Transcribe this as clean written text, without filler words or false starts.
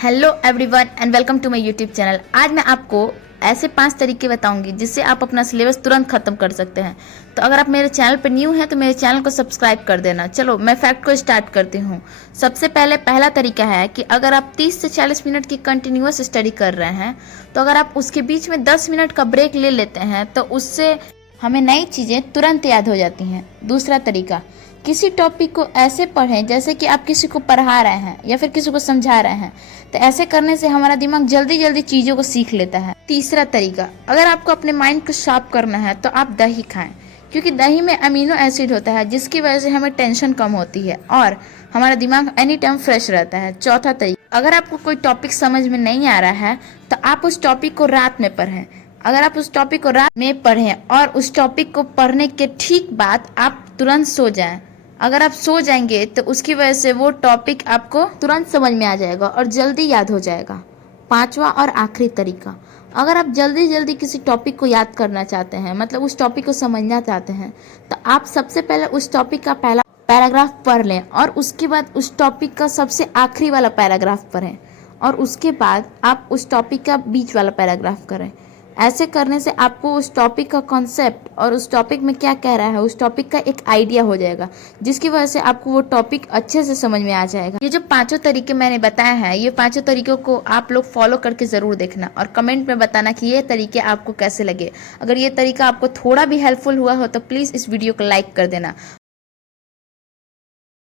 Hello everyone and welcome to my YouTube channel. आज मैं आपको ऐसे 5 तरीके बताऊंगी जिससे आप अपना सिलेबस तुरंत खत्म कर सकते हैं। तो अगर आप मेरे चैनल पर न्यू हैं तो मेरे चैनल को सब्सक्राइब कर देना। चलो मैं फैक्ट को स्टार्ट करती हूँ। सबसे पहला तरीका है कि अगर आप 30 से 40 मिनट की कंटिन्यूअस स्टडी कर रहे हैं तो अगर आप उसके बीच में 10 मिनट का ब्रेक ले लेते हैं तो उससे हमें नई चीज़ें तुरंत याद हो जाती हैं। दूसरा तरीका, किसी टॉपिक को ऐसे पढ़ें जैसे कि आप किसी को पढ़ा रहे हैं या फिर किसी को समझा रहे हैं। तो ऐसे करने से हमारा दिमाग जल्दी जल्दी चीज़ों को सीख लेता है। तीसरा तरीका, अगर आपको अपने माइंड को शार्प करना है तो आप दही खाएं, क्योंकि दही में अमीनो एसिड होता है जिसकी वजह से हमें टेंशन कम होती है और हमारा दिमाग एनी टाइम फ्रेश रहता है। चौथा तरीका, अगर आपको कोई टॉपिक समझ में नहीं आ रहा है तो आप उस टॉपिक को रात में पढ़ें। अगर आप उस टॉपिक को रात में पढ़ें और उस टॉपिक को पढ़ने के ठीक बाद आप तुरंत सो जाएं। अगर आप सो जाएंगे तो उसकी वजह से वो टॉपिक आपको तुरंत समझ में आ जाएगा और जल्दी याद हो जाएगा। पांचवा और आखिरी तरीका, अगर आप जल्दी जल्दी किसी टॉपिक को याद करना चाहते हैं, मतलब उस टॉपिक को समझना चाहते हैं, तो आप सबसे पहले उस टॉपिक का पहला पैराग्राफ पढ़ लें और उसके बाद उस टॉपिक का सबसे आखिरी वाला पैराग्राफ पढ़ें और उसके बाद आप उस टॉपिक का बीच वाला पैराग्राफ करें। ऐसे करने से आपको उस टॉपिक का कॉन्सेप्ट और उस टॉपिक में क्या कह रहा है उस टॉपिक का एक आइडिया हो जाएगा, जिसकी वजह से आपको वो टॉपिक अच्छे से समझ में आ जाएगा। ये जो 5 तरीके मैंने बताए हैं, ये 5 तरीकों को आप लोग फॉलो करके ज़रूर देखना और कमेंट में बताना कि ये तरीके आपको कैसे लगे। अगर ये तरीका आपको थोड़ा भी हेल्पफुल हुआ हो तो प्लीज़ इस वीडियो को लाइक कर देना